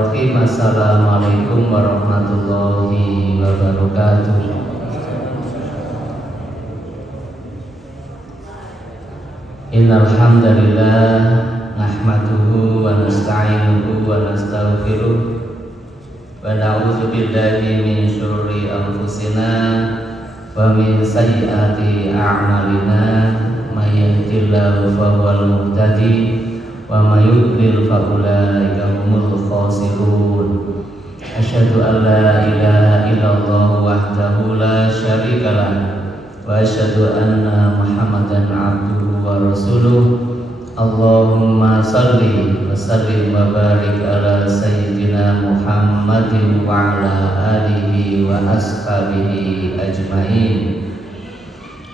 Bismillahirrahmanirrahim. Assalamualaikum warahmatullahi wabarakatuh. Innal hamdalillah nahmaduhu wa nasta'inuhu wa nastaghfiruh wa na'udzu billahi min syururi anfusina wa min sayyiati a'malina may yahdihillahu fahuwal muhtadi wa may yudlil fa ulaika humul khasirun. Asyhadu an la ilaha illallah wahdahu la syarikalah wa asyhadu anna Muhammadan abduhu wa rasuluh. Allahumma salli wa sallim wa barik ala sayyidina Muhammadin wa ala alihi wa ashabihi ajmain.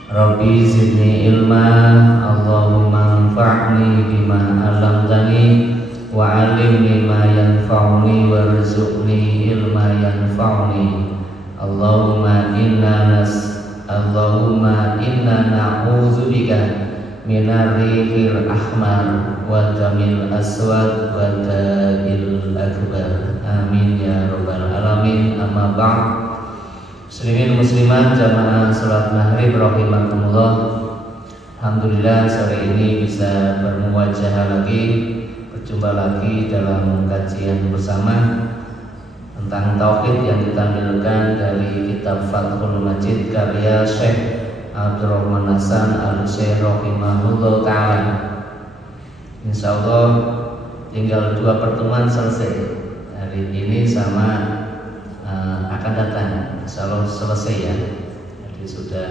Rabbi zidni ilma, Allahumma anfa'ni bima 'allamtani wa 'allimni ma yanfa'uni warzuqni ilma yanfa'uni. Allahumma inna na'udzubika minar rihil ahmar wa damil aswad wa da'il akbar. Amin ya rabbal alamin. Amma ba'd. Muslimin muslimat jamaah salat maghrib rahimakumullah. Alhamdulillah sore ini bisa bermuwajah lagi, berjumpa lagi dalam kajian bersama tentang tauhid yang ditampilkan dari kitab Fathul Majid karya Syekh Abdurrahman Hasan Al-Syekh rahimahullah ta'ala. Insyaallah tinggal 2 pertemuan selesai. Hari ini sama akan datang, insyaallah selesai ya. Jadi sudah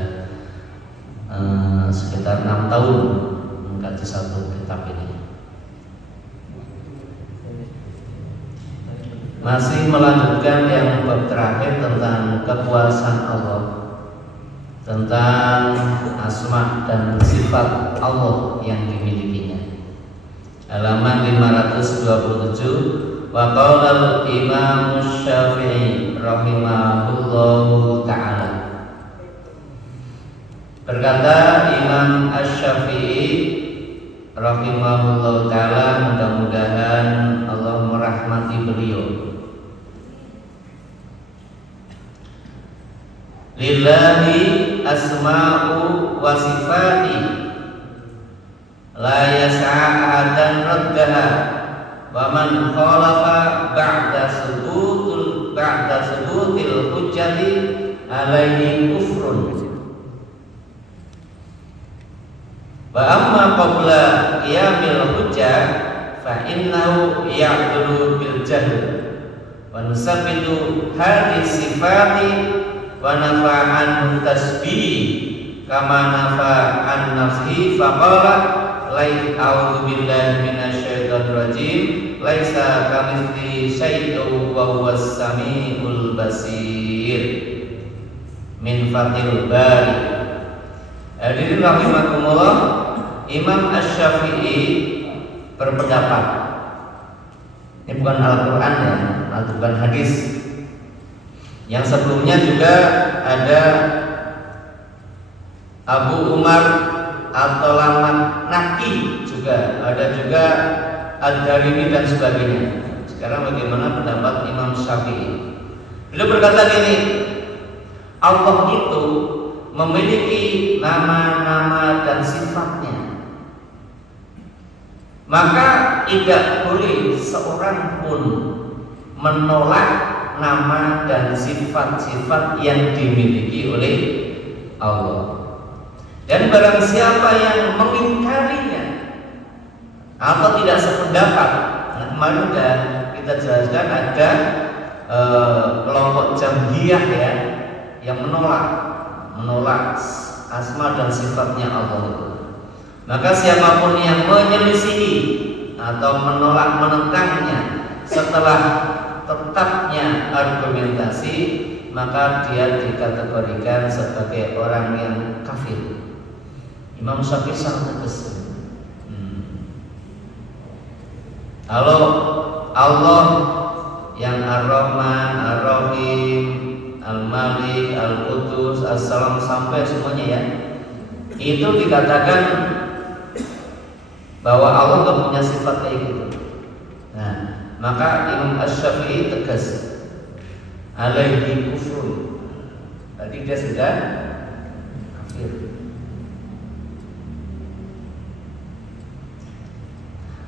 sekitar 6 tahun mengkaji satu kitab ini. Masih melanjutkan yang bab terakhir tentang kekuasaan Allah, tentang asma dan sifat Allah yang dimilikinya. Halaman 527. Wa qala al-Imam Syafi'i rahimahullahu ta'ala. Berkata Imam Asy-Syafi'i rahimahullahu ta'ala, mudah-mudahan Allah merahmati beliau. Lillahi asma'u wa sifati la yas'a ahadan raddaha wa man khalafa ba'da subutil hujjati alaihi kufrun. Wa amma qabla qiyamil hujjah fa innahu ya'dulu bil jahl wa nusabbitu hadhihi sifati wa nafa'an tasbih kama nafa'an nafsihi faqala lai a'udzu billahi minasyaitonir rajim laisa kamitslihi syai'un wa huwas samiul basir. Min Fathil Bari. Hadirin rahimakumullah, Imam Asy-Syafi'i berpendapat, ini bukan Al-Quran ya, bukan hadis. Yang sebelumnya juga ada Abu Umar At-Tolamat Naqi, juga ada juga Ad-Darimi dan sebagainya. Sekarang bagaimana pendapat Imam Syafi'i? Beliau berkata gini, Allah itu memiliki nama-nama dan sifatnya, maka tidak boleh seorang pun menolak nama dan sifat-sifat yang dimiliki oleh Allah. Dan barang siapa yang mengingkarinya atau tidak sependapat, nah kemarin sudah kita jelaskan ada kelompok Jahmiyah ya, yang menolak asma dan sifatnya Allah itu. Maka siapapun yang menyelisihi atau menolak, menentangnya setelah tetapnya argumentasi, maka dia dikategorikan sebagai orang yang kafir. Imam Syafi'i sangat tegas. Kalau Allah yang Ar-Rahman, Ar-Rahim, Al-Malik, Al-Qudus, As-Salam sampai semuanya ya, itu dikatakan bahwa Allah gak punya sifat kayak gitu. Nah, Maka Imam Asy-Syafi'i tegas, alaihi kufrun. Tadi dia sudah kafir.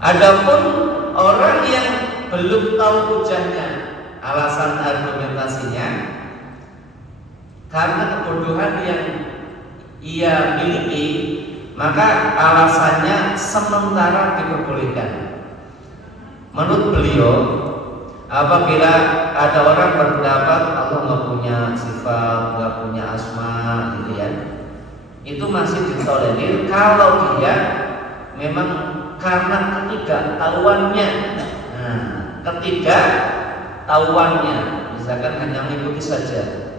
Adapun orang yang belum tahu hujahnya, alasan argumentasinya, karena kebodohan yang ia miliki, maka alasannya sementara diperbolehkan. Menurut beliau, apabila ada orang berpendapat Allah nggak punya sifat, nggak punya asma, gitu ya, itu masih ditolerir kalau dia memang karena ketidaktahuannya. Nah, ketidaktahuannya, misalkan hanya mengikuti saja,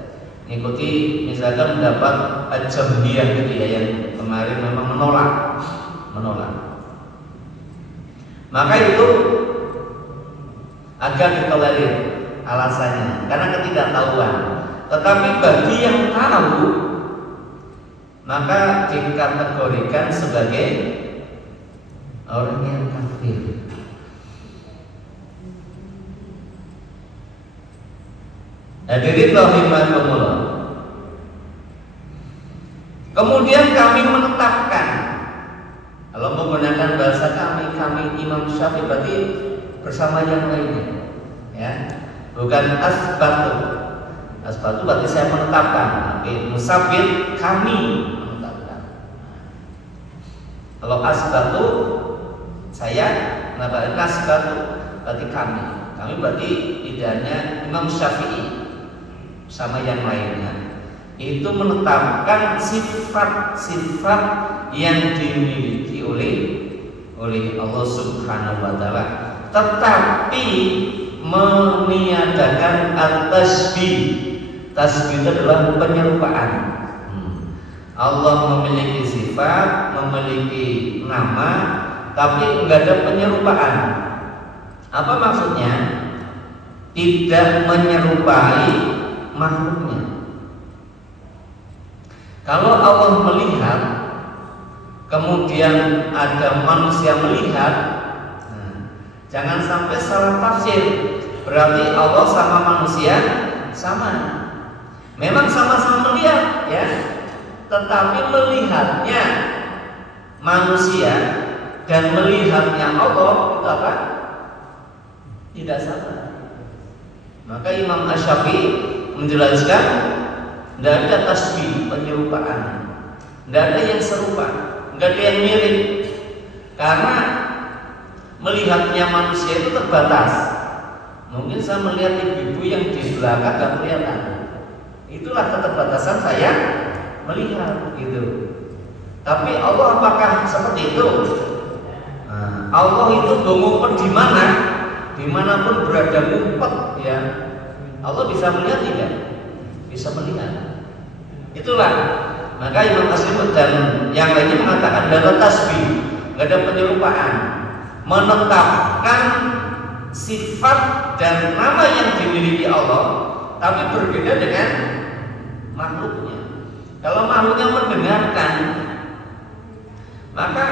mengikuti misalkan mendapat ajambiah gitu ya, yang kemarin memang menolak, maka itu agak ditolerir alasannya karena ketidaktahuan. Tetapi bagi yang tahu, maka dikategorikan sebagai orang yang kafir. Hadirin rahimakumullah. Kemudian kami menetapkan, kalau menggunakan bahasa kami Imam Syafi'i berarti bersama yang lainnya, ya, bukan asbatu. Asbatu berarti saya menetapkan, tapi musabit kami menetapkan. Kalau asbatu saya menetapkan, asbatu berarti kami berarti tidak hanya Imam Syafi'i sama yang lainnya, itu menetapkan sifat-sifat yang dimiliki oleh Allah Subhanahu wa taala, tetapi meniadakan at-tasbih. Tasbih itu adalah penyerupaan. Allah memiliki sifat, memiliki nama, tapi enggak ada penyerupaan. Apa maksudnya? Tidak menyerupai makhluknya. Kalau Allah melihat, kemudian ada manusia melihat, jangan sampai salah tafsir. Berarti Allah sama manusia sama. Memang sama-sama melihat, ya, tetapi melihatnya manusia dan melihatnya Allah itu apa? Tidak sama. Maka Imam Asy-Syafi'i menjelaskan tidak ada tasbih, penyerupaan, tidak ada yang serupa, tidak ada yang mirip, karena melihatnya manusia itu terbatas. Mungkin saya melihat ibu-ibu yang di belakang tidak kelihatan. Itulah keterbatasan saya melihat, gitu. Tapi Allah apakah seperti itu? Nah, Allah itu ngumpet di mana? Dimanapun berada ngumpet, ya. Allah bisa melihat tidak? Bisa melihat. Itulah. Maka Imam Asy-Syafi'i dan yang lainnya mengatakan dalam tasbih, nggak ada penyerupaan, menetapkan sifat dan nama yang dimiliki Allah, tapi berbeda dengan makhluknya. Kalau makhluknya mendengarkan, maka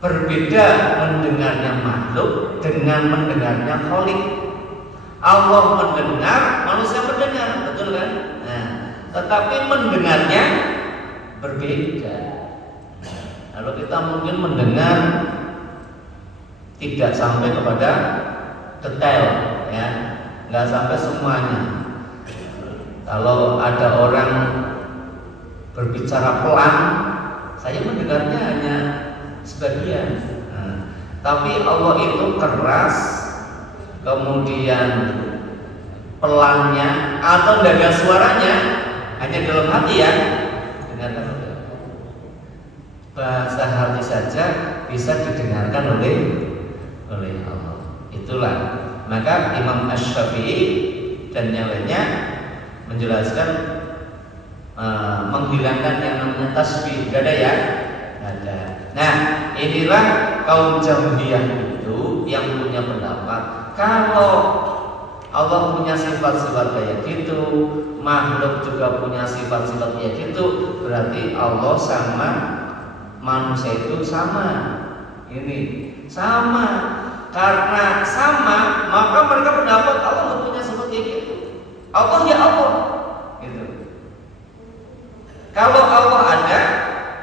berbeda mendengarnya makhluk dengan mendengarnya Khalik. Allah mendengar, manusia mendengar, betul kan? Nah, tetapi mendengarnya berbeda. Kalau kita mungkin mendengar tidak sampai kepada detail, ya, nggak sampai semuanya. Kalau ada orang berbicara pelan, saya mendengarnya hanya sebagian. Nah, tapi Allah itu keras, kemudian pelannya atau tidak ada suaranya, hanya dalam hati, ya, dengarkan. Bahasa hati saja bisa didengarkan oleh Allah. Itulah. Maka Imam Asy-Syafi'i dan yang lainnya menjelaskan menghilangkan yang namanya tasbih. Gak ada, ya? Gak ada. Nah, inilah kaum Jahmiyah itu yang punya pendapat kalau Allah punya sifat-sifat kayak gitu, makhluk juga punya sifat-sifat kayak gitu, berarti Allah sama manusia itu sama. Ini sama. karena sama, maka mereka pendapat Allah nggak punya sifat kayak gitu. Allah ya Allah, gitu. Kalau Allah ada,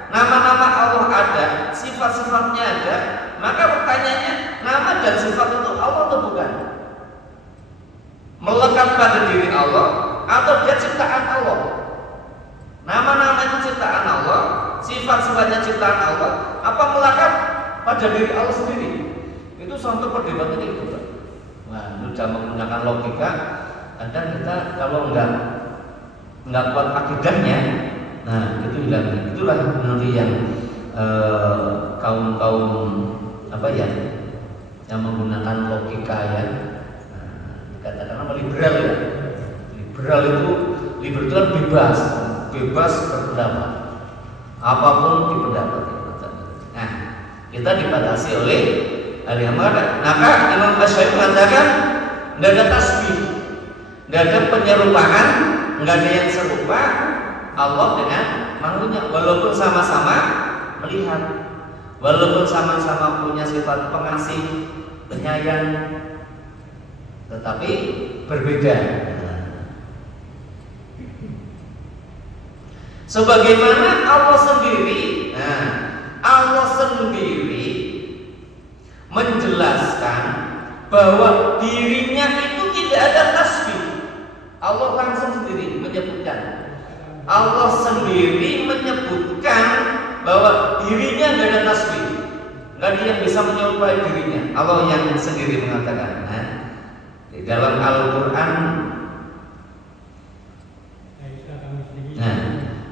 nama-nama Allah ada, sifat-sifatnya ada, maka pertanyaannya, nama dan sifat itu Allah atau bukan? Melekat pada diri Allah atau dia ciptaan Allah? Nama-nama itu ciptaan Allah, sifat-sifatnya ciptaan Allah, apa melekat pada diri Allah sendiri? Itu suatu perdebatan itu, Pak. Nah, sudah menggunakan logika. Kadang kita kalau nggak kuat akidahnya, nah itu hilang. Itulah nanti yang kaum apa ya, yang menggunakan logika ya, dikatakan apa, liberal ya. Liberal itu kan bebas berpendapat, apapun dipendapat. Nah, kita dibatasi oleh al-Hamad. Maka Imam Asy'ari mengatakan tidak ada tasbih, tidak ada penyerupaan, tidak ada yang serupa Allah dengan makhluknya, walaupun sama-sama melihat, walaupun sama-sama punya sifat pengasih, penyayang, tetapi berbeda. Sebagaimana Allah sendiri, Allah sendiri menjelaskan bahwa dirinya itu tidak ada tasbih. Allah langsung sendiri menyebutkan. Allah sendiri menyebutkan bahwa dirinya tidak ada tasbih, nggak ada yang bisa menyerupai dirinya. Allah yang sendiri mengatakan. Di dalam Al-Quran,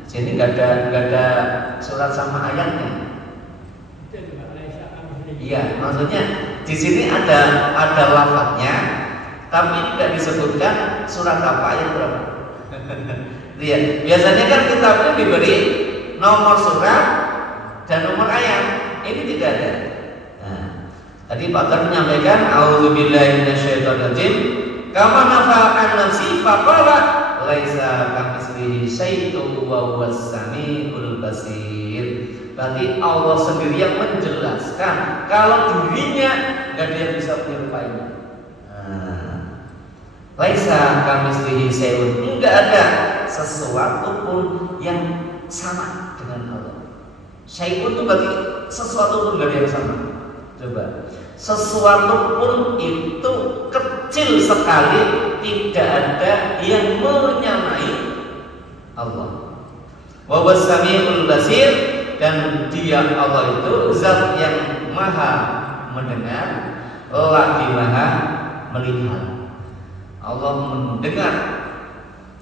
sini nggak ada surat sama ayatnya. Iya, maksudnya di sini ada lafadznya, tapi tidak disebutkan surat apa, ayat berapa. Lihat, biasanya kan kitabnya diberi nomor surat dan nomor ayat. Ini tidak ada. Nah, tadi Pak Tan menyampaikan, A'udzubillahi minasyaitonirrajim. Kama nafa'an nafsi faqala laisa kamitslihi syai'un wa huwas samiul basir. Berarti Allah sendiri yang menjelaskan kalau dirinya nggak ada yang bisa menyerupainya. Laisa kamitslihi syai'un, enggak ada sesuatu pun yang sama dengan Allah. Syai'un itu berarti sesuatu pun nggak ada yang sama. Coba, sesuatu pun itu kecil sekali, tidak ada yang menyamai Allah. Wa huwas samiul basir, dan dia Allah itu zat yang maha mendengar, lagi maha melihat. Allah mendengar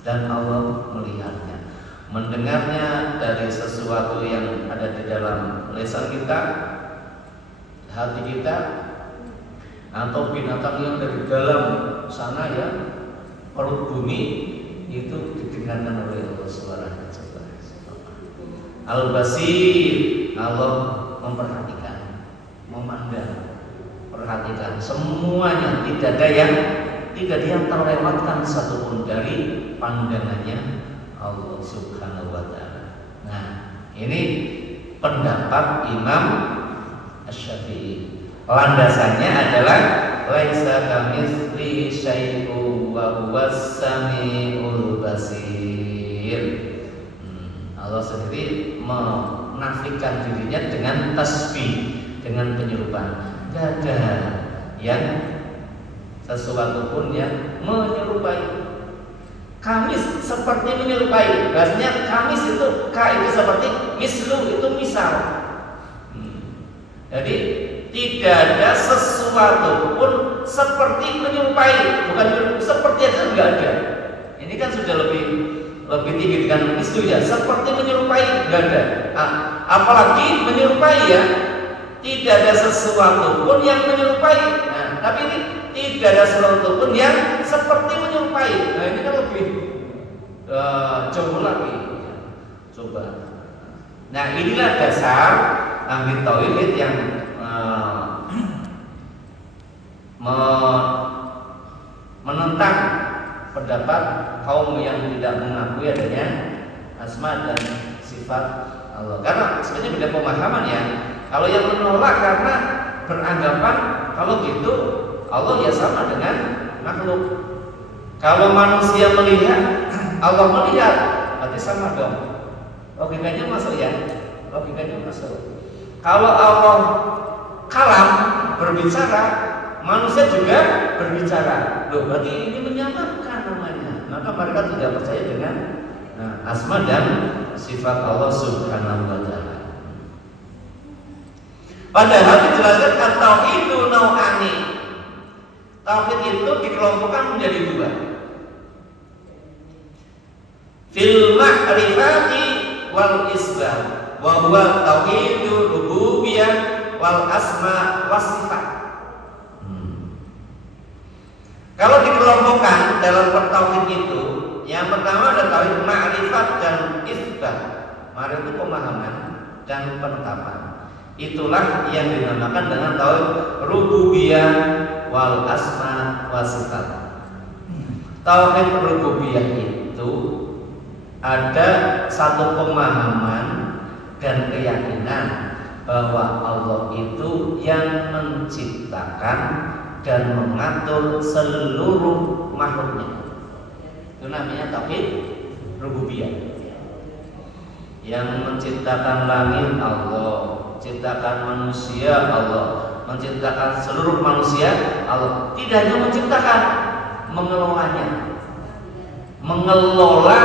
dan Allah melihatnya. Mendengarnya dari sesuatu yang ada di dalam lisan kita, hati kita, atau binatang yang dari dalam sana ya, perut bumi, itu didengarkan oleh Allah Subhanahu wa Ta'ala. Al-Basir, Allah memperhatikan, memandang, perhatikan semuanya, tidak ada yang terlewatkan satupun dari pandangannya Allah Subhanahu wa Ta'ala. Nah, ini pendapat Imam Asy-Syafi'i. Landasannya adalah laisa kamitslihi syai'un wa huwas samiul basir. Allah sendiri menafikan dirinya dengan tasbih, dengan penyerupaan. Tidak ada yang sesuatu pun yang menyerupai. Kamis seperti menyerupai. Bahasanya kamis itu ka itu seperti, mislu itu misal. Jadi tidak ada sesuatu pun seperti menyerupai. Bukan seperti itu, enggak ada. Ini kan sudah lebih tinggi dengan mislu ya. Seperti menyerupai enggak ada. Apalagi menyerupai ya. Tidak ada sesuatu pun yang menyerupai. Nah, tapi ini tidak ada sesuatu pun yang seperti menyerupai. Nah, ini kan lebih jauh lagi. Coba. Nah, inilah dasar ahli tauhid yang menentang pendapat kaum yang tidak mengakui adanya asma dan sifat Allah. Karena sebenarnya beda pemahaman ya. Kalau yang menolak karena beranggapan kalau gitu Allah ya sama dengan makhluk. Kalau manusia melihat, Allah melihat, berarti sama dong. Logikanya masuk ya? Logikanya masuk. Kalau Allah kalam berbicara, manusia juga berbicara. Loh, berarti ini menyamakan namanya. Maka mereka tidak percaya dengan asma dan sifat Allah Subhanahu wa taala. Padahal dijelaskan at-tauhidu nau'ani. Tauhid itu dikelompokkan menjadi dua. Fil ma'rifati wal isbat, wa huwa tauhidur rububiyah wal asma was sifat. Kalau dikelompokkan dalam tauhid itu, yang pertama ada tauhid ma'rifat dan isbat. Ma'rifat itu pemahaman dan penetapan. Itulah yang dinamakan dengan tauhid rububiyah wal asma was sifat. Tauhid rububiyah itu ada satu pemahaman dan keyakinan bahwa Allah itu yang menciptakan dan mengatur seluruh makhluknya. Itu namanya tauhid rububiyah. Yang menciptakan langit Allah, menciptakan manusia Allah, menciptakan seluruh manusia Allah. Tidak hanya menciptakan, mengelolanya. Mengelola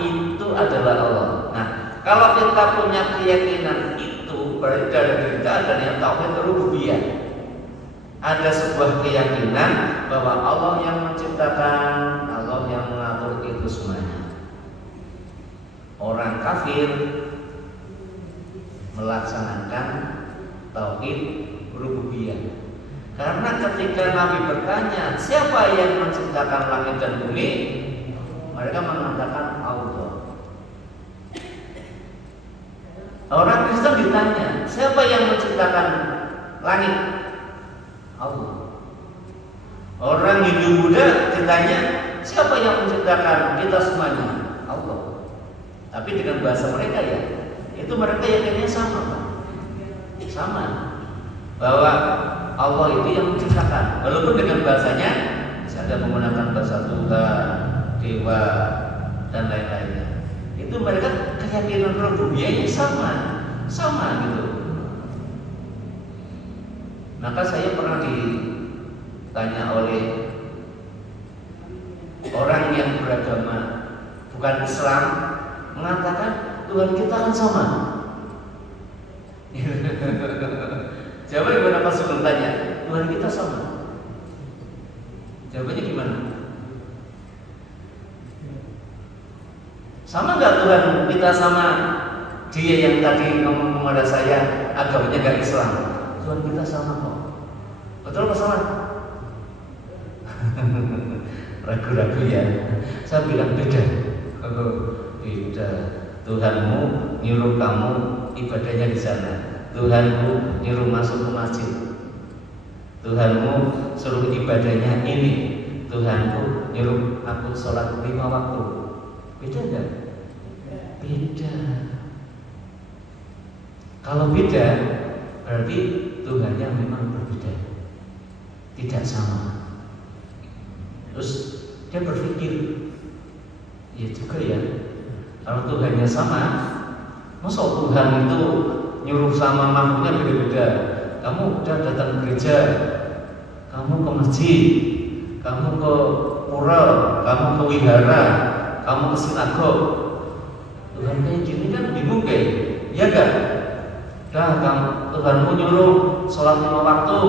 itu adalah Allah. Nah, kalau kita punya keyakinan itu, berarti dari diri kita ada yang tauhid rububiyah. Ada sebuah keyakinan bahwa Allah yang menciptakan, Allah yang mengatur itu semuanya. Orang kafir melaksanakan tauhid rububiyah. Karena ketika Nabi bertanya, siapa yang menciptakan langit dan bumi? Mereka mengatakan Allah. Orang Kristen ditanya, siapa yang menciptakan langit? Allah. Orang Hindu Buddha ditanya, siapa yang menciptakan kita semuanya? Allah. Tapi dengan bahasa mereka ya, itu mereka yakinnya sama, sama bahwa Allah itu yang menciptakan. Walaupun dengan bahasanya ada menggunakan bahasa Tuhan, dewa dan lain-lainnya. Itu mereka keyakinan rububiyahnya sama gitu. Maka saya pernah ditanya oleh orang yang beragama bukan Islam, mengatakan Tuhan kita kan sama. Jawabannya gimana pas sebelum tanya? Tuhan kita sama. Jawabannya gimana? Sama nggak Tuhan kita sama dia yang tadi ngomong kepada saya agamanya nggak Islam? Tuhan kita sama kok. Betul apa salah? Ragu-ragu ya. Saya bilang beda. Beda. Tuhanmu nyuruh kamu ibadahnya di sana. Tuhanmu nyuruh masuk ke masjid. Tuhanmu suruh ibadahnya ini. Tuhanku nyuruh aku sholat 5 waktu. Beda enggak? Beda. Kalau beda, berarti Tuhannya memang berbeda, tidak sama. Terus dia berpikir, ya juga ya, kalau Tuhannya sama, masa Tuhan itu nyuruh sama makhluknya beda-beda. Kamu udah datang gereja, kamu ke masjid, kamu ke pura, kamu ke wihara, kamu ke sinagog. Tuhan kayak gini kan bingung kayak, ya kan? Dah Tuhanmu nyuruh sholat 5 waktu,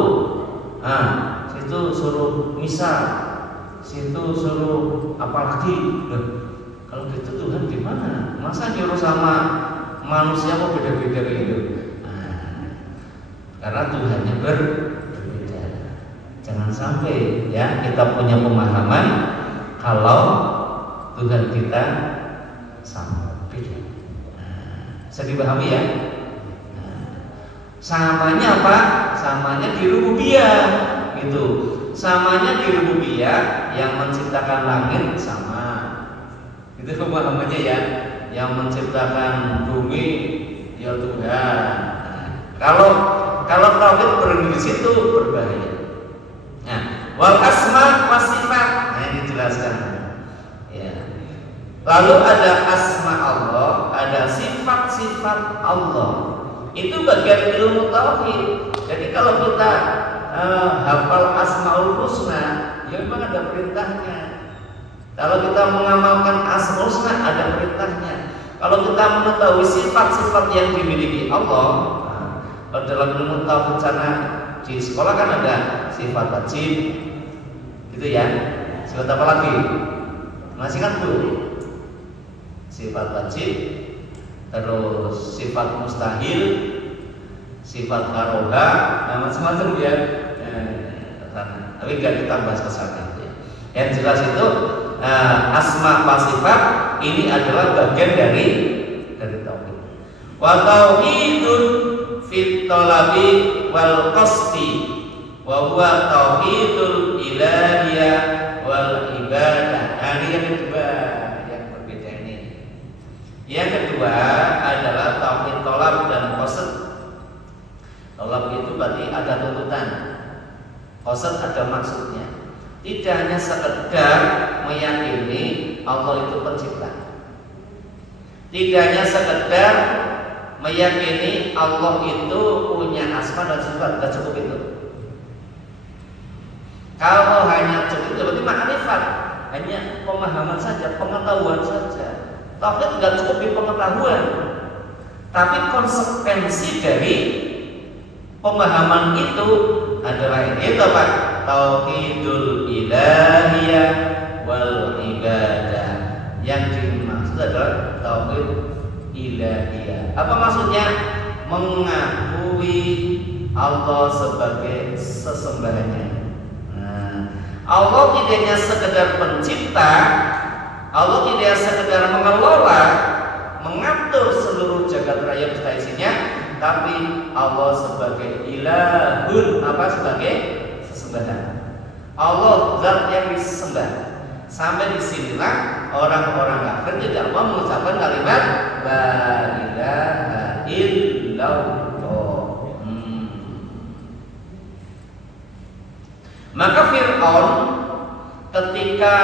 nah situ suruh misa, situ suruh apa lagi? Kalau gitu Tuhan gimana? Masa nyuruh sama manusia kok beda-beda gitu? Nah, karena Tuhannya berbeda. Jangan sampai ya kita punya pemahaman kalau Tuhan kita sama beda. Nah, bisa dipahami ya? Samanya apa? Samanya di rububiyah gitu. Samanya di rububiyah, yang menciptakan langit sama. Itu pemahamannya ya. Yang menciptakan bumi ya Tuhan. Kalau tauhid berhenti di situ berbahaya. Wal asma wa sifat. Nah, ini dijelaskan. Ya. Lalu ada asma Allah, ada sifat-sifat Allah. Itu bagian ilmu tauhid. Jadi kalau kita hafal asmaul husna, ya memang ada perintahnya. Kalau kita mengamalkan asmaul husna, ada perintahnya. Kalau kita mengetahui sifat-sifat yang dimiliki Allah, kalau dalam ilmu tauhid sana di sekolah kan ada sifat wajib, gitu ya. Sifat apa lagi? Masih kan tuh sifat wajib, terus sifat mustahil, sifat karoha, macam-macam ya. Tapi nggak kita bahas ke sana. Yang jelas itu asma wa sifat ini adalah bagian dari tauhid. Wa tauhidun fit talabi wal qasdi wa huwa tauhidul ilahiyah wal ibadah. Nah, ini yang kedua yang berbeda ini. Yang kedua adalah tauhid tolab dan qasd. Tolab itu berarti ada tuntutan, qasd ada maksudnya. Tidak hanya sekedar meyakini Allah itu pencipta. Tidak hanya sekedar meyakini Allah itu punya asma dan sifat, tidak cukup itu. Kalau hanya cukup itu berarti makrifat, hanya pemahaman saja, pengetahuan saja. Tauhid tidak cukup di pengetahuan, tapi konsekuensi dari pemahaman itu adalah ini, itu Pak, tauhidul ilahiyah wal ibadah. Yang dimaksud adalah tauhid ilahiyah. Apa maksudnya? Mengakui Allah sebagai sesembahannya. Nah, Allah tidak hanya sekedar pencipta, Allah tidak sekedar mengelola, mengatur seluruh jagat raya beserta isinya, tapi Allah sebagai ilahun, apa, sebagai sesembahan. Allah zat yang disembah. Sampai disinilah orang-orang kafir tidak mau mengucapkan kalimat la ilaha illallah. Maka Fir'aun ketika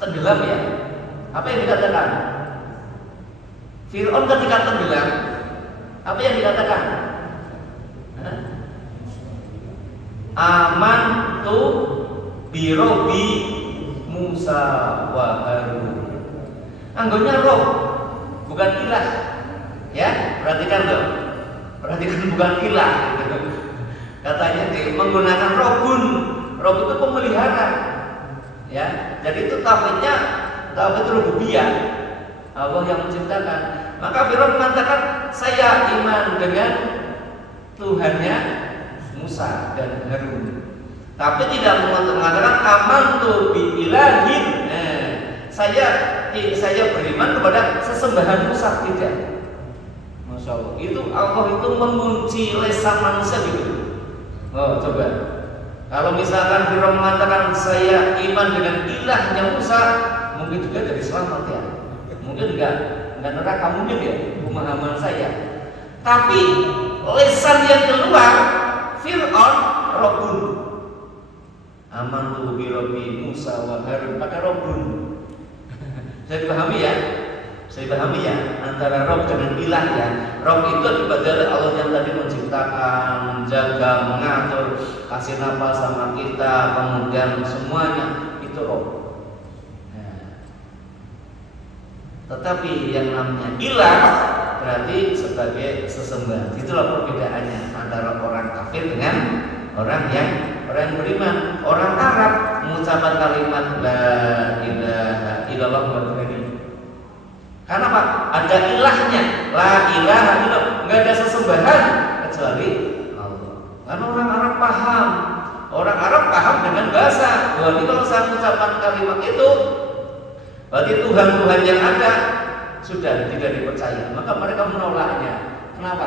tenggelam, ya, apa yang dikatakan? Fir'aun ketika tenggelam, apa yang dikatakan? Amantu bi Robbi Musa wa Harun. Anggonya Rob, bukan ilah. Ya, perhatikan loh. Perhatikan, bukan ilah. Katanya menggunakan Robun. Rob itu pemelihara. Ya, jadi itu tauhidnya tauhid rububiyah. Allah yang menciptakan. Maka Fir'aun mengatakan, saya iman dengan Tuhannya Musa dan Harun. Tapi tidak mengatakan amantu bi ilahin. Saya beriman kepada sesembahan Musa, tidak. Masya Allah. Itu Allah itu mengunci lisan manusia gitu. Oh, coba. Kalau misalkan Fir'aun mengatakan saya iman dengan ilahnya Musa, mungkin juga jadi selamat ya. Mungkin enggak neraka, mungkin ya pemahaman saya. Tapi lisan yang keluar Fir'aun Rabbun. Amantu bi Robbi Musa wa Harun, pakai Rabbun. Saya pahami ya? Saya pahami ya, antara Rob dengan ilah ya. Rob itu akibat dari Allah yang tadi menciptakan, menjaga, mengatur, kasih nafas sama kita, kemudian semuanya itu Rob. Tetapi yang namanya ilah berarti sebagai sesembahan. Itulah perbedaannya antara orang kafir dengan orang yang beriman. Orang Arab mengucapkan kalimat la ilaha illallah wa karena apa? Ada ilahnya, la ilaha illallah, nggak ada sesembahan kecuali Allah. Karena orang Arab paham dengan bahasa. Berarti kalau saya mengucapkan kalimat itu, berarti Tuhan yang ada sudah tidak dipercaya. Maka mereka menolaknya. Kenapa?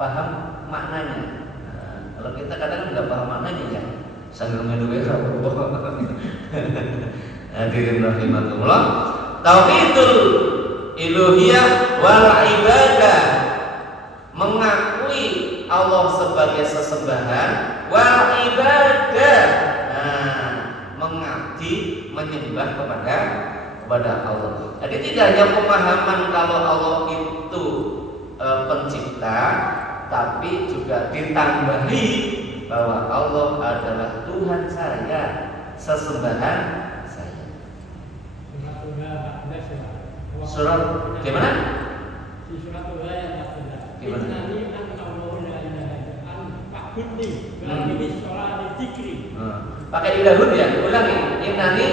Paham maknanya. Nah, kalau kita kadang nggak paham maknanya ya. Sanggul menuwe hadirin rahimakumullah. Tauhidul ilahiyah wal ibadah, mengakui Allah sebagai sesembahan, wal ibadah, mengabdi, menyembah kepada Allah. Jadi tidak hanya pemahaman kalau Allah itu pencipta, tapi juga ditambahi bahwa Allah adalah Tuhan saya, sesembahan saya. Surat gimana? Di surat yang gimana? Pakai ilahun ya, ulangi. Innani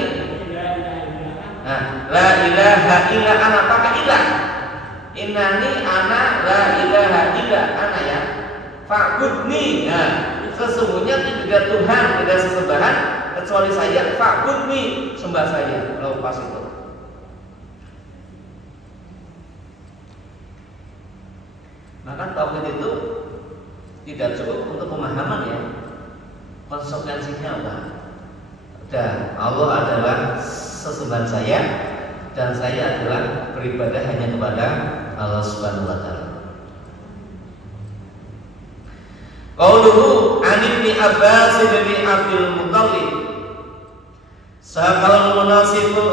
la ilaha illa ana, pakai ilah. Innani ana la ilaha illa ana ya. Fa'budni. Nah, sesungguhnya tidak ada Tuhan, tidak ada sesembahan kecuali saya. Fa'budni, sembah saya. Kalau pas itu. Maka tauhid itu tidak cukup untuk pemahaman ya. Konsekuensinya apa? Dan Allah adalah sesembahan saya dan saya adalah beribadah hanya kepada Allah Subhanahu wa taala. Qauluhu an Ibni Abbas bin Abdul Muttalib. Sahal munasifu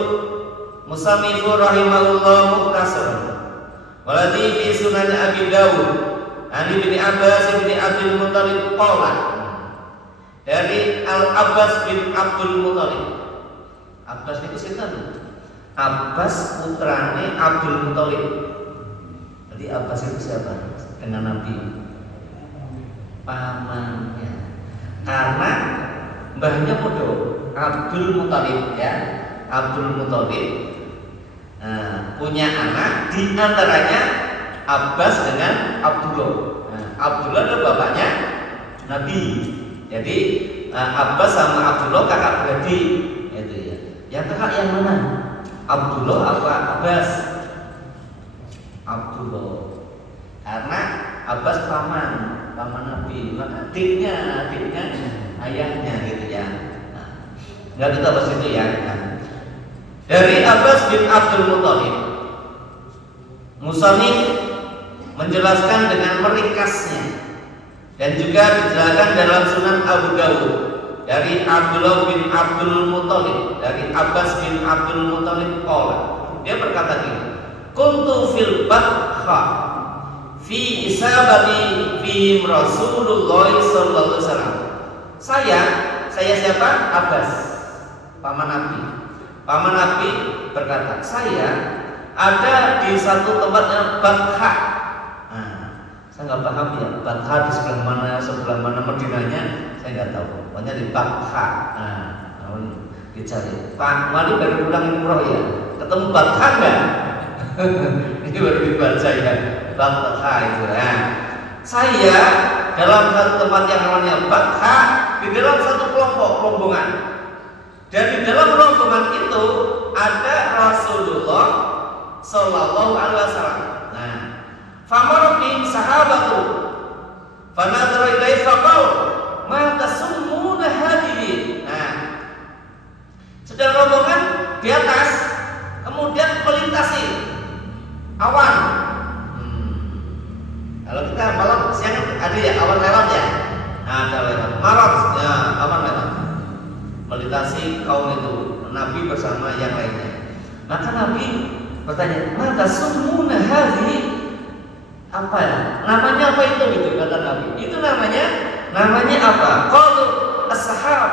musannifu rahimahullah mukhtasar. Waladi fi sunan Abi Dawud an Ibni Abbas bin Abdul Muttalib qala. Dari Al-Abbas bin Abdul Muttalib. Abbas itu sinten? Abbas putrane Abdul Muttalib. Jadi Abbas itu siapa? Dengan Nabi. Pamannya. Karena mbahnya podo Abdul Muttalib ya. Abdul Muttalib punya anak, di antaranya Abbas dengan Abdullah. Abdullah adalah bapaknya Nabi. Jadi Abbas sama Abdullah kakak beradik, itu ya. Yang kakak yang mana? Abdullah apa Abbas? Abdullah. Karena Abbas paman Nabi, maka adiknya ayahnya gitu ya. Nggak kita bahas itu ya. Dari Abbas bin Abdul Muttalib, musannif menjelaskan dengan meringkasnya. Dan juga dijelaskan dalam Sunan Abu Dawud dari Abdullah bin Abdul Muttalib, dari Abbas bin Abdul Muttalib qala. Dia berkata gini, kuntu fil Batha fi isabati fi Rasulullah sallallahu alaihi wasallam. Saya siapa? Abbas, paman Nabi. Paman Nabi berkata, saya ada di satu tempatnya Batha. Saya nggak paham ya, Batha di sebelah mana Madinahnya, saya nggak tahu. Pokoknya di Batha. Namun dicari. Pak Mali baru pulang umroh ya, ketemu Batha nggak? Ini baru dibaca ya, Batha itu. Saya dalam satu tempat yang namanya Batha, di dalam satu rombongan. Dan di dalam rombongan itu ada Rasulullah Sallallahu Alaihi Wasallam. Famar bin sahabatu fanadhara ilaihi faqal ma tasummuna hadhihi. Sedang rombongan di atas, kemudian melintasi awan. Kalau kita malam siang ada ya awan lewat ya. Ada lewat. Marat ya awan lewat. Melintasi kaum itu, Nabi bersama yang lainnya. Maka Nabi bertanya, ma tasummuna hadhihi? Apa ya? Namanya apa itu gitu kata Nabi. Itu namanya apa? Qalu as-sahab.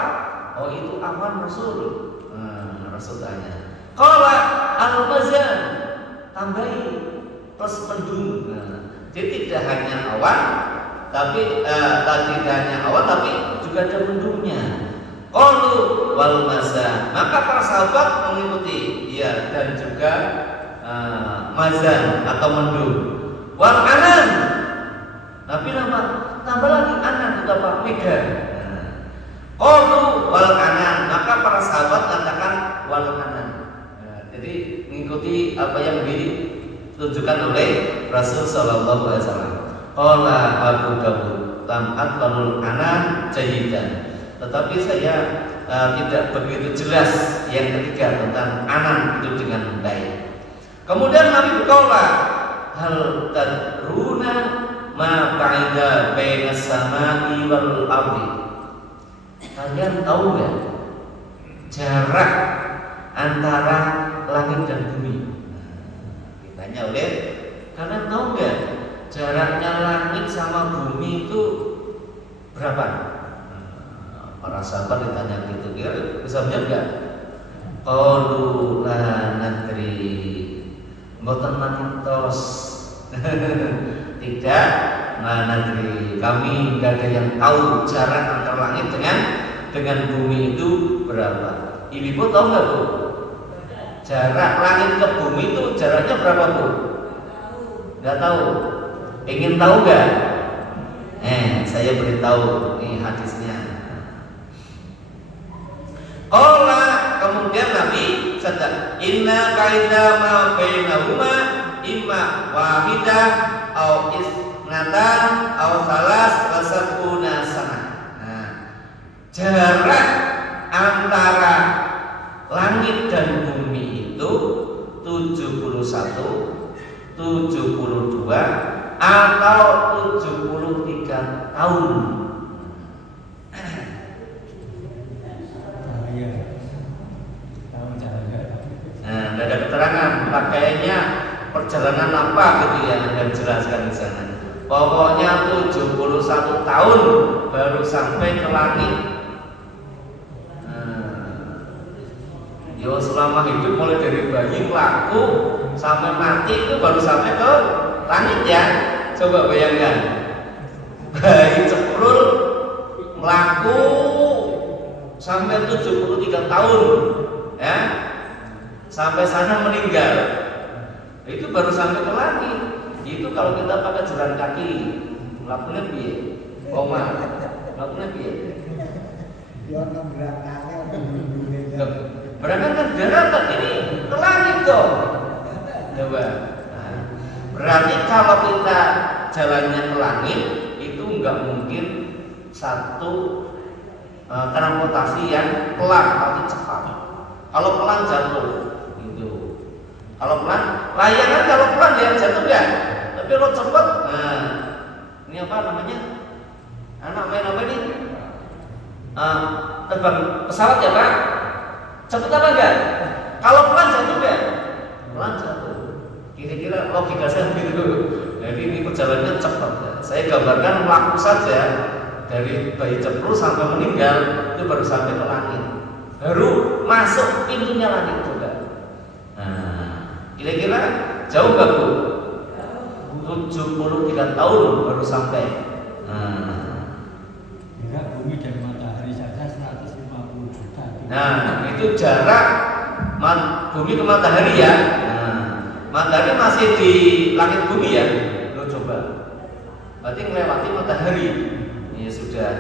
Oh itu awan Rasul. Rasul tanya. Qala al-mazan. Tambahi plus mendung. Jadi tidak hanya awan, tapi tidak hanya awan tapi juga ada mendungnya. Qalu wal mazan. Maka para sahabat mengikuti ya, dan juga mazan atau mendung. Wal anan, Nabi nama tambah lagi anan itu apa? Mega. Qalu wal anan, maka para sahabat katakan wal anan. Jadi mengikuti apa yang ditunjukkan oleh Rasul Sallallahu Alaihi Wasallam. Qala Abu Dawud lam atqanul anan jahidan. Tetapi saya tidak begitu jelas yang ketiga tentang anan itu dengan baik. Kemudian Nabi berkata, hal tadruna ma ba'ida bainas sama'i wal ardi. Kalian tahu enggak jarak antara langit dan bumi. Ditanya oleh, kalian tahu nggak jaraknya langit sama bumi itu berapa? Para sahabat ditanya gitu, kira bisa menjawab nggak? Qalu la nadri, mboten mantos. Tidak, la nadri, kami nggak ada yang tahu jarak antara langit dengan bumi itu berapa. Ibu tahu nggak Bu? Jarak langit ke bumi itu jaraknya berapa Bu? Nggak tahu. Ingin tahu nggak? Saya beritahu ini hadisnya. Qala, kemudian Nabi sadar, inna kaida ma bainahuma imma wahidah au isnatan au salas wasabuna sana. Jarak antara langit dan bumi itu 71, 72 atau 73 tahun. Nah, tidak ada keterangan pakainya perjalanan apa gitu ya yang dijelaskan di sana. Pokoknya 71 tahun baru sampai ke langit. Yo selama hidup mulai dari bayi melaku sampai mati itu baru sampai ke langit ya. Coba bayangkan, bayi ceprul melaku sampai 73 tahun, ya, sampai sana meninggal. Itu baru sampai ke langit. Itu kalau kita pakai jalan kaki, melakukannya piye? Koma, melakukannya piye? Berangkat kan darat ini ke langit dong. Coba. Nah, berarti kalau kita jalannya ke langit itu nggak mungkin satu transportasi yang pelan tapi cepat. Kalau pelan jatuh, itu. Kalau pelan, layangan kalau pelan ya jatuh ya. Tapi kalau cepat, nah ini apa namanya? Anak main apa ini? Terbang pesawat ya Pak? Cepat apa enggak? Kalau pelan jatuh enggak? Pelan jatuh. Kira-kira logika saya begitu. Jadi ini perjalanannya cepat. Saya gambarkan waktu saja dari bayi ceprul sampai meninggal itu baru sampai ke langit. Baru masuk pintunya langit juga. Nah, kira-kira jauh enggak Bu? 73 tahun baru sampai. Enggak, bumi dan matahari saja 150 juta. Nah, itu jarak bumi ke matahari ya. Nah, matahari masih di langit bumi ya. Lo coba. Berarti melewati matahari. Ya sudah.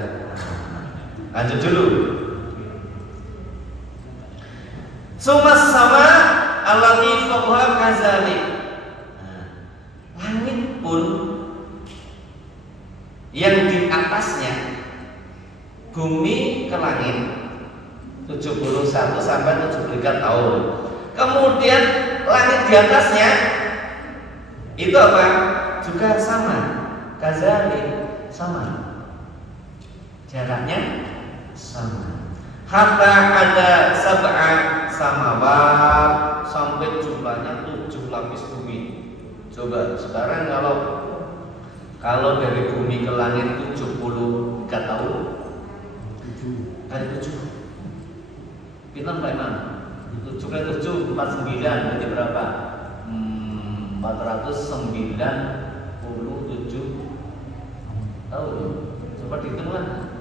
Lanjut dulu. Sumas sama alati faqha kazalik. Langit pun yang di atasnya bumi ke langit 71 sampai 73 tahun. Kemudian langit di atasnya itu apa? Juga sama. Kazalik sama. Jaraknya sama. Hatta ada sab'a samawat sampai jumlahnya 7 lapis bumi. Coba sekarang kalau dari bumi ke langit 73 tahun kali 7 kita berapa? 7 kali 7 49 berarti berapa? 497 tahun. Coba dihitung lah.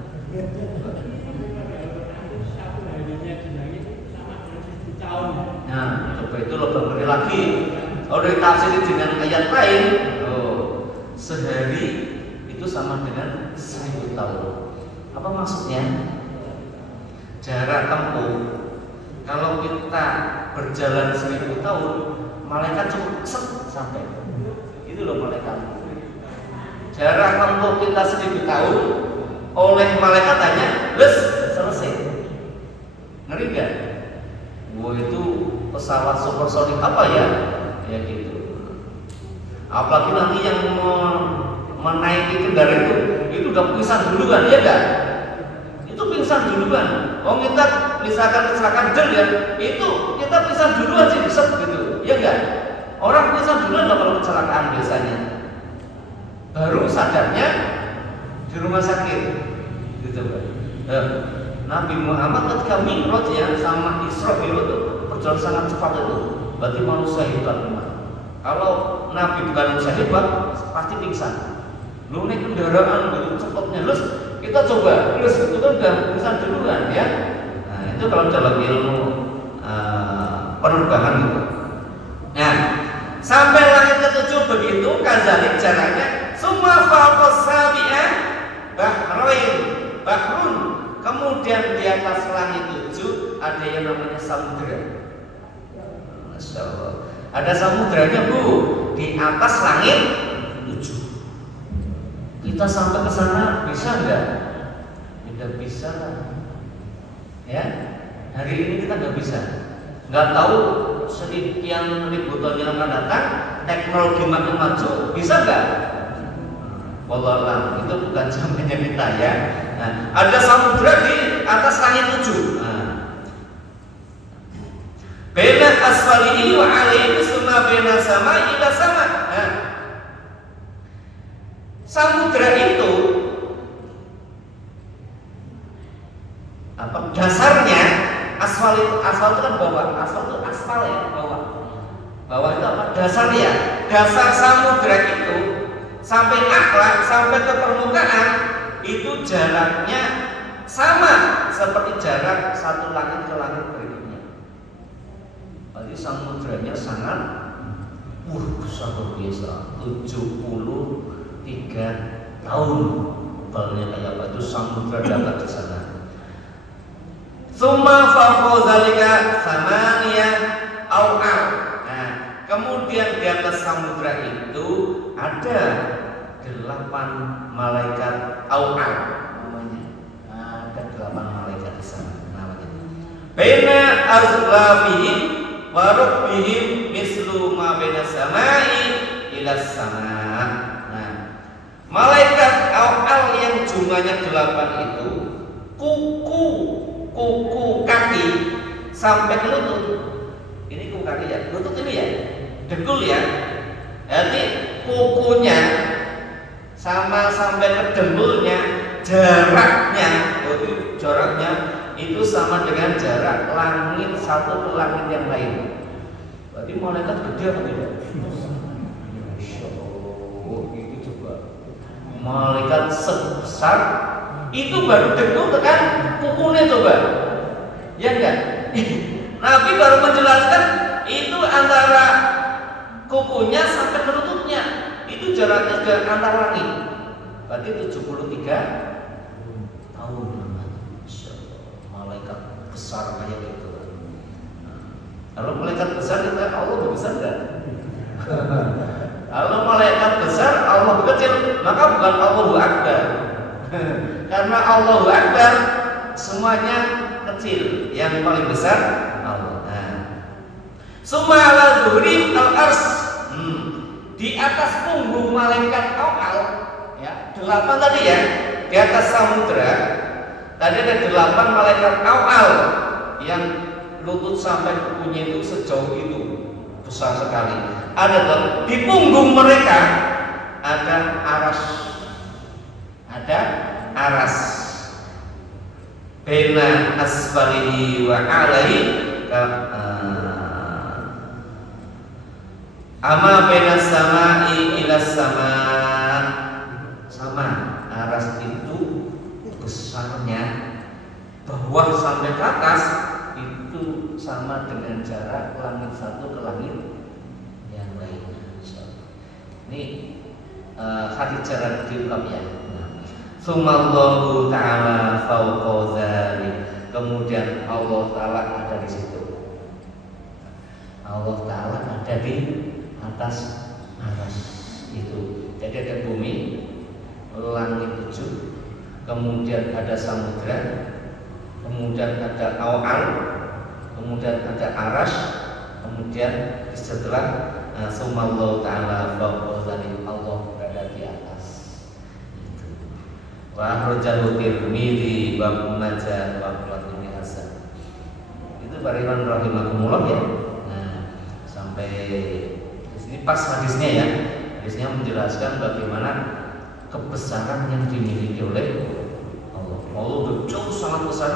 Nah, coba itu lebih ngeri lagi. Kalau dari tafsir dengan ayat lain, sehari itu sama dengan 1000 tahun. Apa maksudnya? Jarak tempuh kalau kita berjalan 1000 tahun, malaikat cuma sampai. Itu loh malaikat. Jarak tempuh kita 1000 tahun oleh malaikat hanya selesai. Ngeri gak? Wah, itu pesawat supersonik apa ya? Ya gitu. Apalagi nanti yang menaiki kendaraan itu udah pingsan duluan, ya kan? Itu pingsan duluan. Oh, kita misalkan kecelakaan ya, itu kita pisah duluan sih, gitu, ya enggak? Orang pisah duluan loh kalau kecelakaan biasanya. Baru sadarnya di rumah sakit, gitu kan. Nabi Muhammad ketika Mi'raj ya sama Isra Mi'raj itu berjalan sangat cepat itu, berarti manusia hebat memang. Kalau Nabi bukan manusia hebat, pasti pingsan. Lu naik kendaraan begitu cepatnya, terus kita coba, terus itu kan udah pingsan duluan ya. Nah itu kalau dalam ilmu penerbangan gitu. Nah sampai langit ketujuh begitu, kazalik jalannya, summa fawqas sabi'ah bahrun. Kemudian di atas langit tujuh ada yang namanya samudra. Masya Allah. Ada samudranya bu di atas langit tujuh. Kita sampai ke sana bisa nggak? Tidak bisa lah. Ya, hari ini kita nggak bisa. Nggak tahu sekian ribu tahun yang akan datang, teknologi makin maju, bisa nggak? Wallahualam, itu bukan zamannya kita ya. Nah, ada samudra di atas langit tujuh. Bena asfalihi wa alaihi summa bena sama ila sama. Nah, samudra itu apa dasarnya? Asfal itu kan bawah, asfal itu aspal ya, bawah itu apa? Dasarnya, dasar samudra itu sampai akhlak, sampai ke permukaan itu jaraknya sama seperti jarak satu langit ke langit berikutnya. Berarti samudranya sangat besar biasa, 73 tahun ubalnya kayak apa itu samudra dapat di sana. Summa fawqa zalika samaniyah aw'al. Nah, kemudian di atas samudra itu ada 8 malaikat aw'al namanya. Ada 8 malaikat di sana namanya. Baina azlafihim wa rubbihim mislu ma baina samai ila sama. Nah, malaikat aw'al yang jumlahnya 8 itu kuku kaki sampai ke lutut. Ini kuku kaki ya, lutut ini ya, dengkul ya. Jadi kukunya sama sampai ke dengkulnya jaraknya itu sama dengan jarak langit satu ke langit yang lain. Berarti malaikat gede apa tidak? Masya Allah, itu coba malaikat sebesar itu baru dengkul tekan kukunya coba, ya enggak? Nabi baru menjelaskan itu antara kukunya sampai ke lututnya itu jaraknya ke antar langit, berarti 73 tahun. Masya Allah, malaikat besar kayak gitu. Kalau malaikat besar kita Allah besar enggak? Kalau malaikat besar Allah kecil, maka bukan Allahu Akbar. Karena Allahu Akbar semuanya kecil, yang paling besar Allah. Summa ala zuhri al-ars. Di atas punggung malaikat awal ya, 8 tadi ya, di atas samudra tadi ada 8 malaikat awal yang lutut sampai kukunya itu sejauh itu, besar sekali. Ada di punggung mereka ada aras baina asfalihi wa alaihi ama baina samai ila sama. Sama aras itu besarnya bawah sampai ke atas itu sama dengan jarak langit satu ke langit yang lainnya. Ini hadis jarak diungkap ya. Sumallahu ta'ala fawqa dzalik. Kemudian Allah Ta'ala ada di situ. Allah Ta'ala ada di atas itu. Jadi ada bumi, langit 7, kemudian ada samudra, kemudian ada awal, kemudian ada aras, kemudian setelah sumallahu ta'ala fawqa dzalik, Allah berada di atas. Wa akhrajahu Tirmidzi wa Ibnu Majah wa Ibnu Hasan. Bariman rahimakumullah ya. Nah, sampai di sini pas hadisnya ya. Hadisnya menjelaskan bagaimana kebesaran yang dimiliki oleh Allah. Allah udah jauh sangat besar,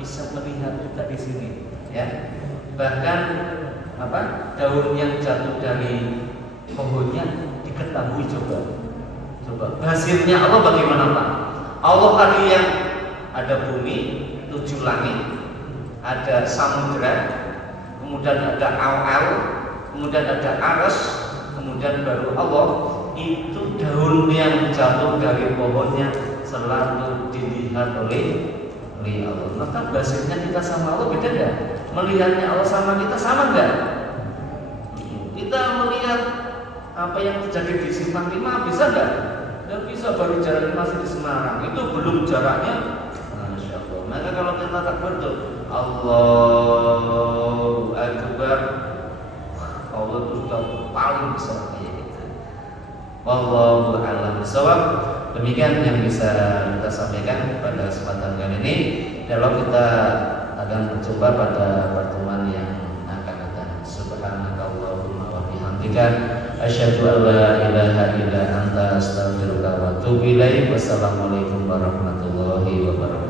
bisa melihat kita di sini ya. Bahkan daun yang jatuh dari pohonnya diketahui. Coba hasilnya Allah bagaimana Pak? Allah tadi yang ada bumi, 7 langit, ada samudra, kemudian ada al, kemudian ada aras, kemudian baru Allah. Itu daun yang jatuh dari pohonnya selalu dilihat oleh Allah. Maka hasilnya kita sama Allah beda nggak? Melihatnya Allah sama kita sama nggak? Kita melihat apa yang terjadi di Simpang 5 bisa nggak? Nggak bisa, baru jaraknya masih di Semarang. Itu belum jaraknya. Masya Allah. Maka kalau kita takbir tuh Allahu Akbar, Allah itu sudah paling besar kayak gitu. Wallahu a'lam bishawab. Demikian yang bisa kita sampaikan pada kesempatan kali ini. Kalau kita akan berjumpa pada pertemuan yang akan datang. Subhanakallahumma wa bihamdika asyhadu an la ilaha illa anta astaghfiruka wa atubu ilaik. Wassalamualaikum warahmatullahi wabarakatuh.